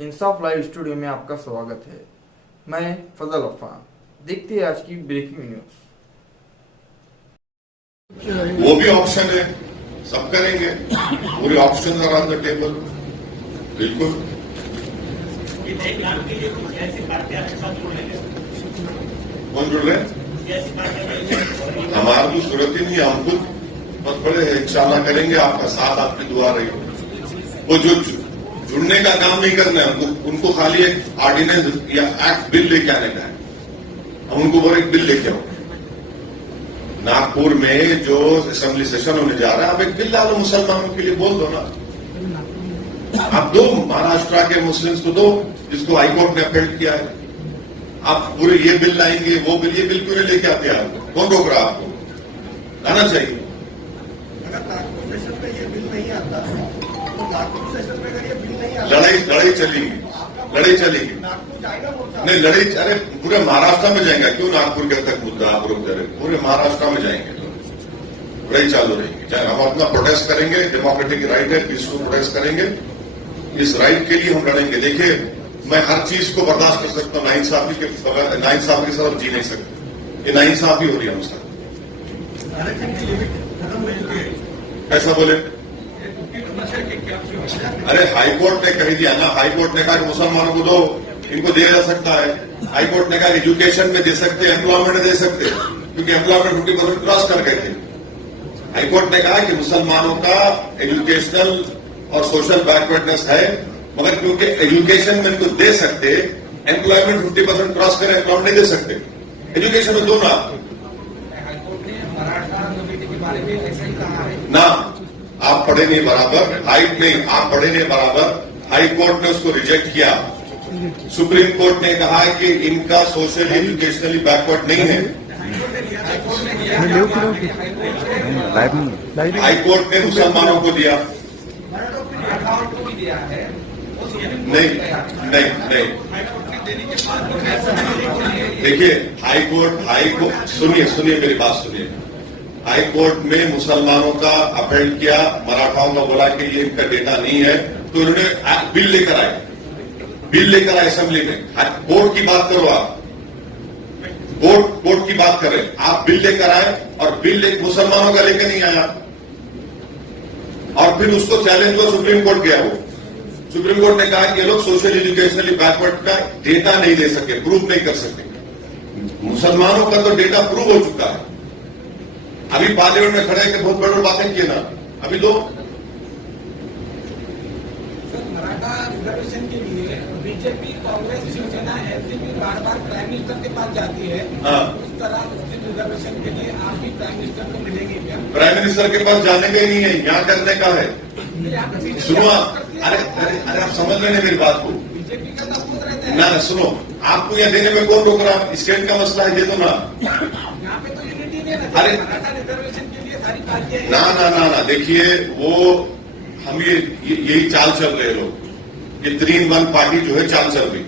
इंसाफ live studio में आपका स्वागत है। मैं फजल अफान। देखते हैं आज की ब्रेकिंग न्यूज। वो भी ऑप्शन है, सब करेंगे, पूरे option are on the table. बिल्कुल कौन जुड़ रहे हैं? हमारा तो सूरत ही नहीं, हम खुद बहुत बड़े हैं, इंशाल्लाह करेंगे। आपका साथ, आपकी दुआ रही। वो जो जुड़ने का काम नहीं करना है उनको खाली एक ऑर्डिनेंस या एक्ट बिल लेके आने का है। हम उनको बोले एक बिल लेके आओ। नागपुर में जो असेंबली सेशन होने जा रहा है, आप एक बिल डालो मुसलमानों के लिए, बोल दो ना। आप दो महाराष्ट्र के मुस्लिम्स को दो, जिसको हाईकोर्ट ने अपील किया है। आप पूरे ये बिल लाएंगे, वो बिल, ये बिल क्यों नहीं लेके आते आप? कौन रोक रहा आपको? लाना चाहिए। अगर नागपुर सेशन में ये बिल नहीं आता तो नागपुर सेशन में अगर ये बिल नहीं आता, लड़ाई चलेगी, लड़ाई चलेगी। नागपुर जाएगा मोर्चा। नहीं, लड़ाई, अरे पूरे महाराष्ट्र में जाएगा। क्यों नागपुर के तक मुद्दा आप रोक दे रहे? पूरे महाराष्ट्र में जाएंगे, लड़ाई चालू रहेगी। चाहे हम अपना प्रोटेस्ट करेंगे, डेमोक्रेटिक राइट है, पीसफुल प्रोटेस्ट करेंगे। इस राइट के लिए हम लड़ेंगे। देखिए, मैं हर चीज को बर्दाश्त कर सकता हूँ, नाइंसाफी के साथ जी नहीं सकते। ये नाइंसाफी हो रही है हमसे। आरक्षण की लिमिट खत्म हो चुकी है। कैसा बोले? अरे हाईकोर्ट ने कह दिया ना, हाईकोर्ट ने कहा कि मुसलमानों को दो, इनको दिया जा सकता है। हाईकोर्ट ने कहा एजुकेशन में दे सकते, एम्प्लॉयमेंट में दे सकते, क्योंकि एम्प्लॉयमेंट 50% क्रॉस कर गए थे। हाईकोर्ट ने कहा कि मुसलमानों का एजुकेशनल और सोशल बैकवर्डनेस है, मगर क्योंकि एजुकेशन में इनको दे सकते, एम्प्लॉयमेंट 50% क्रॉस करें, एम्प्लॉयमेंट नहीं दे सकते। एजुकेशन में दो ना। हाईकोर्ट ने मराठा कमेटी के बारे में ऐसा ही कहा है ना, आप पढ़े नहीं बराबर, हाइट नहीं, आप पढ़े नहीं बराबर। हाई कोर्ट ने उसको रिजेक्ट किया। सुप्रीम कोर्ट ने कहा है कि इनका सोशल एजुकेशनली बैकवर्ड नहीं है। हाई कोर्ट ने मुसलमानों को दिया। मराठाओं को भी दिया है। नहीं नहीं नहीं, देखिए हाई कोर्ट सुनिए मेरी बात सुनिए। हाई कोर्ट में मुसलमानों का अपील किया, मराठाओं का बोला कि ये इनका डेटा नहीं है, तो उन्होंने बिल लेकर आए असेंबली में। कोर्ट की बात करो आप, कोर्ट की बात करें आप। बिल लेकर आए और बिल एक मुसलमानों का लेकर नहीं आया, और फिर उसको चैलेंज हुआ, सुप्रीम कोर्ट गया। वो सुप्रीम कोर्ट ने कहा कि ये लोग सोशल एजुकेशनली बैकवर्ड का डेटा नहीं दे सके, प्रूव नहीं कर सके। मुसलमानों का तो डेटा प्रूव हो चुका है। अभी पार्लियामेंट में खड़े के बहुत बड़ी बातें किए ना, अभी दो। सर, मराठा रिजर्वेशन के लिए बीजेपी, कांग्रेस, शिवसेना, एनसीपी बार-बार प्राइम मिनिस्टर के पास जाती है। हाँ। उस तरह मुस्लिम रिजर्वेशन के लिए आप भी प्राइम मिनिस्टर को मिलेंगे क्या? प्राइम मिनिस्टर के पास जाने का ही नहीं है, यहाँ करने का है। सुनो आप, अरे आप समझ लेने मेरी बात को। बीजेपी का तो खुद रहता है। ना सुनो, आपको यहाँ देने में कौन रोक रहा? स्टेट का मसला है, ये तो ना। यहाँ पे तो यूनिटी नहीं है। अरे मराठा रिजर्वेशन के लिए सारी पार्टियां ना, देखिए वो हम यही चाल चल रहे लोग, ये 3-1 पार्टी जो है चाल चल रही।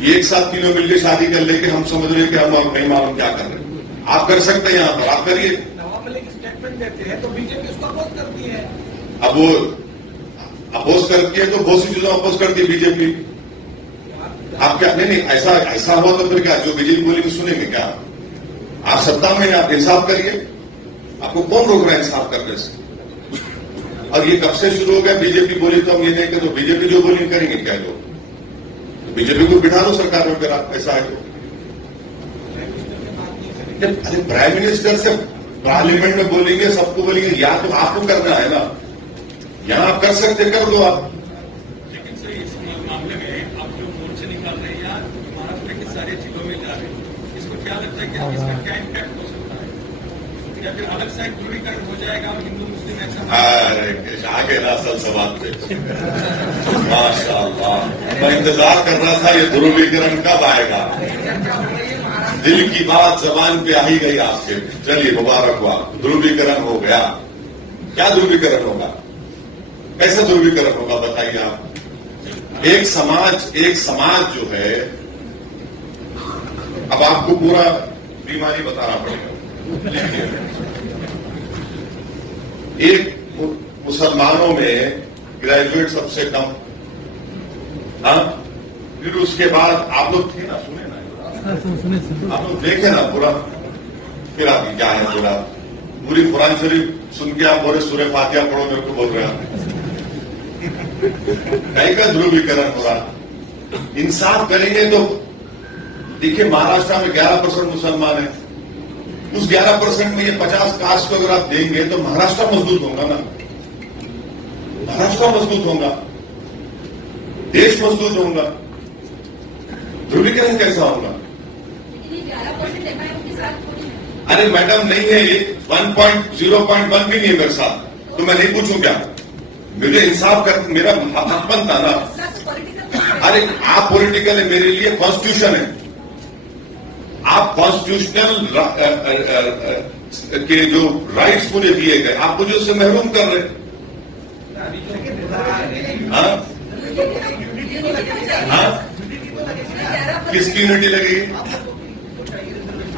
ये एक साथ तीनों मिलकर शादी कर लेके हम समझ रहे कि हम नहीं मालूम क्या कर रहे हैं। आप कर सकते हैं, यहाँ पर आप करिए। नवाब मलिक स्टेटमेंट देते हैं तो बीजेपी उसको अपोज करती है। अब वो अपोज करती है तो बहुत सी चीजों अपोज करती है बीजेपी। आप क्या, नहीं ऐसा हुआ तो फिर क्या, जो बीजेपी बोलेगी सुनेंगे क्या? आप सत्ता में, आप इंसाफ करिए। आपको कौन रोक रहा है इंसाफ करने से? और ये कब से शुरू हो गया? बीजेपी बोली तो हम ये नहीं कहते, तो बीजेपी जो बोली करेंगे क्या लोग? तो बीजेपी को बिठा दो सरकार में, अगर आप ऐसा है तो। अरे प्राइम मिनिस्टर से पार्लियामेंट में बोलेंगे, सबको बोलेंगे, या तो आपको करना है ना, यहां आप कर सकते, कर दो आप। लेकिन सर इस मामले में आप जो मोर्चे निकाल रहे हैं या महाराष्ट्र के सारे जिलों में जा रहे हैं, इसको क्या लगता है कि इसका क्या इम्पैक्ट हो सकता है, या फिर अलग से एक ध्रुवीकरण हो जाएगा हिंदू मुस्लिम ऐसा? अरे आगे ना असल सवाल पे माशाअल्लाह, मैं इंतजार कर रहा था ये ध्रुवीकरण कब आएगा। दिल की बात जबान पे आ ही गई आपके। चलिए मुबारकबाद, ध्रुवीकरण हो गया। क्या ध्रुवीकरण होगा? कैसा ध्रुवीकरण होगा बताइए आप? एक समाज जो है, अब आपको पूरा बीमारी बताना पड़ेगा। एक मुसलमानों में ग्रेजुएट सबसे कम। हाँ, फिर उसके बाद आप लोग थे ना, सुने ना, आप लोग देखे ना पूरा, फिर आपकी क्या है पूरा पूरी कुरान शरीफ सुन के आप बोले सूरह फातिहा पढ़ो, मेरे को बोल रहे हैं कहीं का ध्रुवीकरण हो रहा। इंसाफ करेंगे तो देखिए, महाराष्ट्र में 11% मुसलमान है, उस 11% में ये 50 कास्ट को अगर आप देंगे तो महाराष्ट्र मजबूत होगा ना, महाराष्ट्र मजबूत होगा, देश मजबूत होगा। ध्रुवीकरण कैसा होगा? अरे मैडम नहीं है, ये 0.1 भी नहीं है मेरे साथ, तो मैं नहीं पूछूं क्या? मुझे इंसाफ कर, मेरा हक बनता ना। अरे आप पॉलिटिकल है, मेरे लिए कॉन्स्टिट्यूशन है। आप कॉन्स्टिट्यूशनल के जो राइट्स मुझे दिए गए, आप मुझे उससे महरूम कर रहे। हाँ? हाँ? किसकी यूनिटी लगेगी?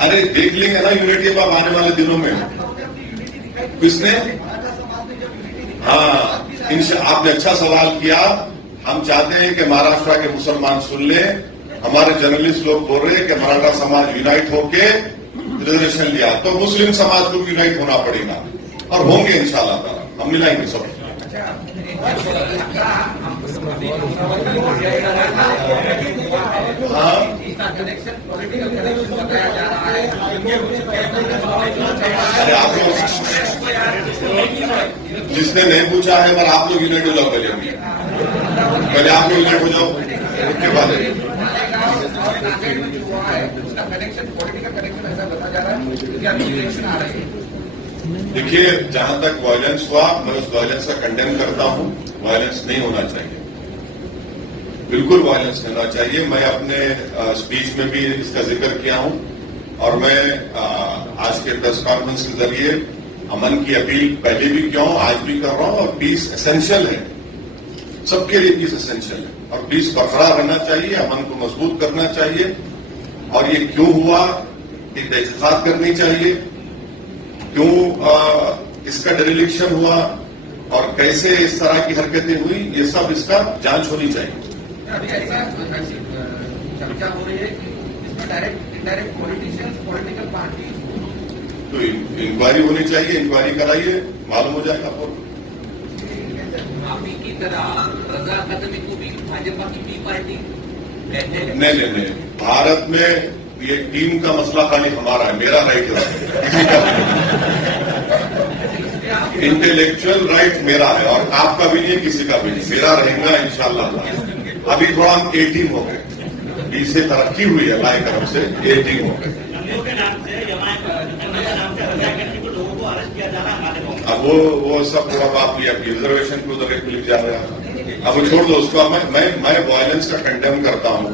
अरे देख लेंगे ना यूनिटी अब आने वाले दिनों में। किसने? हाँ, आपने अच्छा सवाल किया। हम चाहते हैं कि महाराष्ट्र के मुसलमान सुन ले, हमारे जर्नलिस्ट लोग बोल रहे हैं कि मराठा समाज यूनाइट होके रिजर्वेशन लिया, तो मुस्लिम समाज को यूनाइट होना पड़ेगा, और होंगे इंशाल्लाह ताला, हम मिलाएंगे सब। हाँ, अरे आप लोग, जिसने नहीं पूछा है, पर आप लोग यूनाइट हो जाओ पहले आप लोग यूनाइट हो जाओ, उसके बाद देखिए, जहां तक वायलेंस हुआ, मैं उस वायलेंस का कंडेम करता हूं। वायलेंस नहीं होना चाहिए, बिल्कुल वायलेंस नहीं होना चाहिए। मैं अपने स्पीच में भी इसका जिक्र किया हूं, और मैं आज के प्रेस कॉन्फ्रेंस के जरिए अमन की अपील पहले भी किया हूं, आज भी कर रहा हूं। और पीस एसेंशियल है, सबके लिए पीस एसेंशियल है, और पीस बरकरार रहना चाहिए, अमन को मजबूत करना चाहिए। और ये क्यों हुआ, ये तहकीकात करनी चाहिए, क्यों इसका डिरेलिक्शन हुआ और कैसे इस तरह की हरकतें हुई, ये सब इसका जांच होनी चाहिए। अभी ऐसा चर्चा हो रही है कि इसमें direct indirect politicians, political party, तो इंक्वायरी होनी चाहिए, इंक्वायरी कराइए, मालूम हो जाएगा आपको। आप की तरह रजा अकादमी को भी भाजपा की बी पार्टी नहीं, भारत में ये टीम का मसला खाली हमारा है, मेरा राइट है, इंटेलेक्चुअल राइट मेरा है, और आपका भी नहीं, किसी का भी नहीं, मेरा रहेगा इंशाल्लाह। अभी थोड़ा हम 18 हो गए, 20 से तरक्की हुई है अल्लाह की तरफ से, 18 हो गए। अब वो सब अब आप रिजर्वेशन को उधर लिख जा रहे हैं, अब वो छोड़ दो उसको। मैं वायलेंस का कंडेम करता हूँ।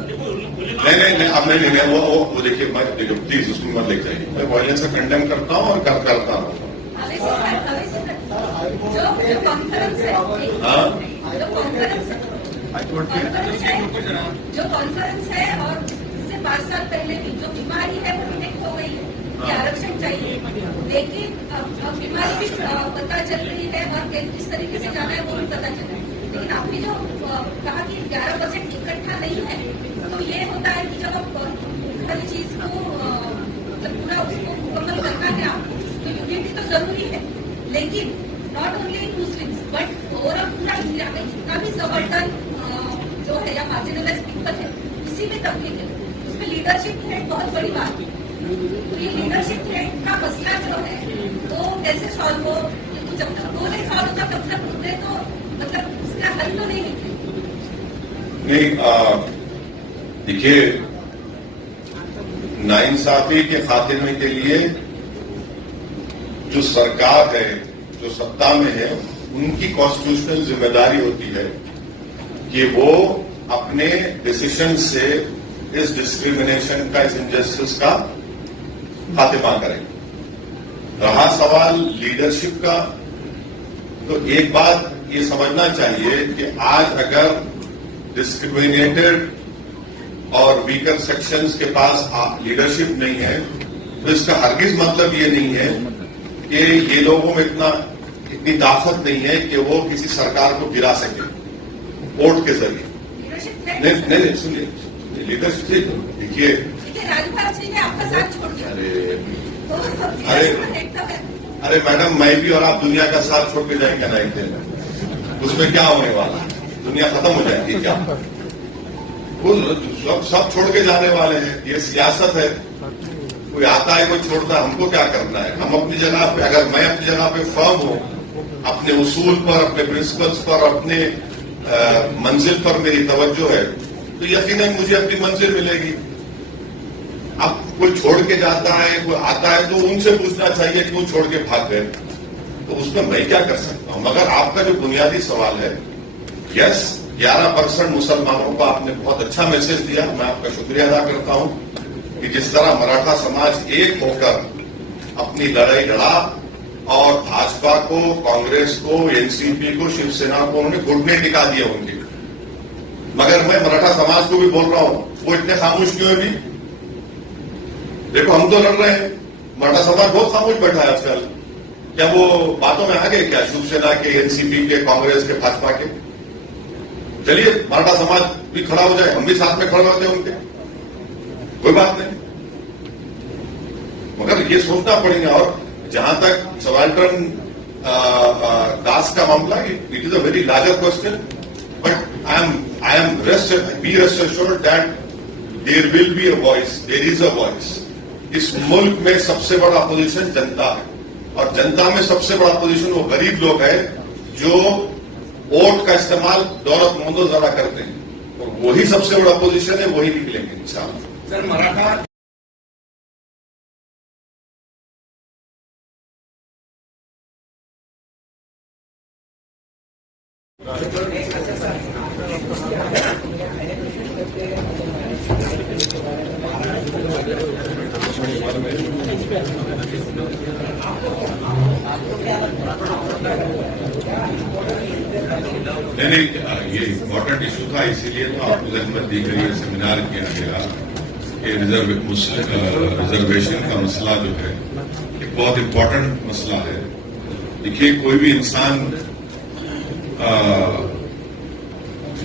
नहीं, अब नहीं, वो देखिए, मैं देखो प्लीज उसको मत लिख जाइए। मैं वायलेंस का कंडेम करता हूँ और करता हूँ। जो कॉन्फ्रेंस है, और इससे 5 साल पहले भी जो बीमारी है वो डिटेक्ट हो गई है कि आरक्षण चाहिए, लेकिन अब बीमारी भी पता चल रही है, और किस तरीके से जाना है वो भी पता चल रहा है। लेकिन आपने जो कहा कि 11% इकट्ठा नहीं है, तो ये होता है कि जब आप हर चीज को पूरा उसको मुकम्मल करना है आपको, तो यूनिटी तो जरूरी है, लेकिन not only in Muslims but overall पूरा इंडिया में जितना भी सबल्टन जो है या मार्जिनलाइज पीपल है, किसी भी तबके के, उसमें लीडरशिप थ्रेट बहुत बड़ी बात है। तो ये लीडरशिप थ्रेट का मसला जो है वो कैसे सॉल्व हो, जब तक वो नहीं सॉल्व होता तब तक मुद्दे तो मतलब उसका हल तो नहीं निकले। नहीं, देखिए, नाइंसाफी के खात्मे के लिए जो सरकार है, जो सत्ता में है, उनकी कॉन्स्टिट्यूशनल जिम्मेदारी होती है कि वो अपने डिसीजन से इस डिस्क्रिमिनेशन का, इस इनजस्टिस का खात्मा करें। रहा सवाल लीडरशिप का, तो एक बात ये समझना चाहिए कि आज अगर डिस्क्रिमिनेटेड और वीकर सेक्शंस के पास लीडरशिप नहीं है, तो इसका हरगिज मतलब ये नहीं है कि ये लोगों में इतना इतनी ताकत नहीं है कि वो किसी सरकार को गिरा सके वोट के जरिए। लीडरशिप नहीं सुनिए, लीडरशिप देखिए। राजपाल जी ने आपका साथ छोड़ दिया। अरे मैडम, मैं भी और आप दुनिया का साथ छोड़ के जाएंगे ना एक दिन, उसमें क्या होने वाला? दुनिया खत्म हो जाएगी क्या? वो सब छोड़ के जाने वाले हैं, ये सियासत है। कोई आता है कोई छोड़ता है, हमको क्या करना है? हम अपनी जगह पे, अगर मैं अपनी जगह पे फर्म हूं, अपने उसूल पर, अपने प्रिंसिपल्स पर, अपने मंजिल पर मेरी तवज्जो है, तो यकीनन मुझे अपनी मंजिल मिलेगी। अब कोई छोड़ के जाता है, कोई आता है, तो उनसे पूछना चाहिए क्यों छोड़ के भाग गए, तो उसमें मैं क्या कर सकता हूं? मगर आपका जो बुनियादी सवाल है, यस 11% मुसलमानों को आपने बहुत अच्छा मैसेज दिया, मैं आपका शुक्रिया अदा करता हूं कि जिस तरह मराठा समाज एक होकर अपनी लड़ाई लड़ा और भाजपा को, कांग्रेस को, एनसीपी को, शिवसेना को उन्होंने घुटने टिका दिए उनके। मगर मैं मराठा समाज को भी बोल रहा हूं, वो इतने खामोश क्यों है भी? देखो हम तो लड़ रहे हैं, मराठा समाज बहुत खामोश बैठा है आजकल। क्या वो बातों में आ गए क्या? शिवसेना के, एनसीपी के, कांग्रेस के, भाजपा के? चलिए मराठा समाज भी खड़ा हो जाए, हम भी साथ में खड़े होते हैं उनके, कोई बात नहीं। मगर ये सोचना पड़ेगा। और जहां तक सबाल्टर्न दास का मामला, it is a very larger question, but I am rest assured that there will be a voice, there is a voice. इस मुल्क में सबसे बड़ा अपोजिशन जनता है, और जनता में सबसे बड़ा अपोजिशन वो गरीब लोग हैं जो वोट का इस्तेमाल दौलतमंदों ज्यादा करते हैं, और वही सबसे बड़ा अपोजिशन है, वही निकलेंगे इंशाल्लाह। सर मराठा नहीं, ये इम्पोर्टेंट इशू था, इसीलिए तो आपको जहमत दी गई है, सेमिनार किया गया कि रिजर्वेशन का मसला जो है एक बहुत इम्पोर्टेंट मसला है। देखिए, कोई भी इंसान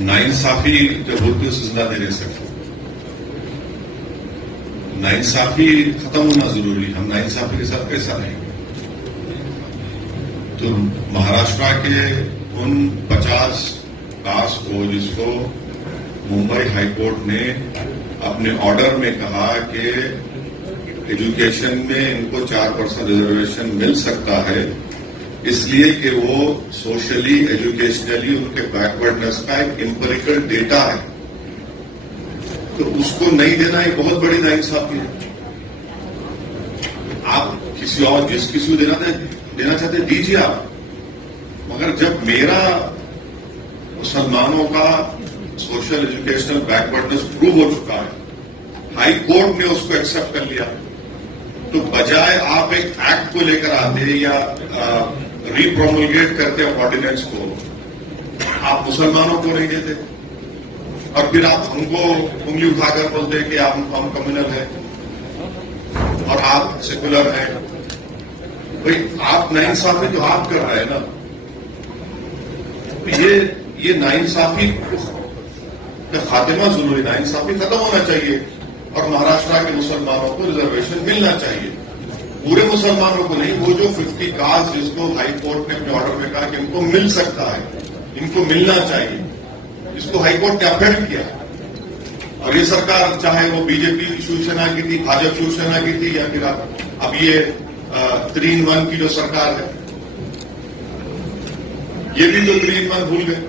नाइंसाफी जब होती है उसे जिंदा नहीं रह सकता। नाइंसाफी खत्म होना जरूरी, हम नाइंसाफी के साथ कैसा रहेंगे? तो महाराष्ट्र के उन 50 कास्ट को, जिसको मुंबई हाईकोर्ट ने अपने ऑर्डर में कहा कि एजुकेशन में इनको 4% रिजर्वेशन मिल सकता है, इसलिए कि वो सोशली, एजुकेशनली उनके बैकवर्डनेस का एक एम्पिरिकल डेटा है, तो उसको नहीं देना एक बहुत बड़ी नाइंसाफी है। आप किसी और किसी को देना चाहते दीजिए आप, मगर जब मेरा मुसलमानों का सोशल एजुकेशनल बैकवर्डनेस प्रूव हो चुका है, हाई कोर्ट ने उसको एक्सेप्ट कर लिया, तो बजाय आप एक एक्ट को लेकर आते या रीप्रोमulgate करते ऑर्डिनेंस को, आप मुसलमानों को नहीं देते, और फिर आप हमको उंगली उठाकर बोलते कि हम कम्युनल हैं और आप सेकुलर हैं। भाई, आप नाइंसाफी तो आप कर रहे हैं ना। ये नाइंसाफी का खात्मा जरूरी, नाइंसाफी खत्म होना चाहिए, और महाराष्ट्र के मुसलमानों को रिजर्वेशन मिलना चाहिए। पूरे मुसलमानों को नहीं, वो जो 50 कास्ट जिसको हाई कोर्ट ने अपने ऑर्डर में कहा कि इनको मिल सकता है, इनको मिलना चाहिए, इसको हाई कोर्ट ने अफेक्ट किया। और ये सरकार, चाहे वो बीजेपी शिवसेना की थी, भाजपा शिवसेना की थी, या फिर अब ये 3-in-1 की जो सरकार है, ये भी तो 3-in-1 भूल गए।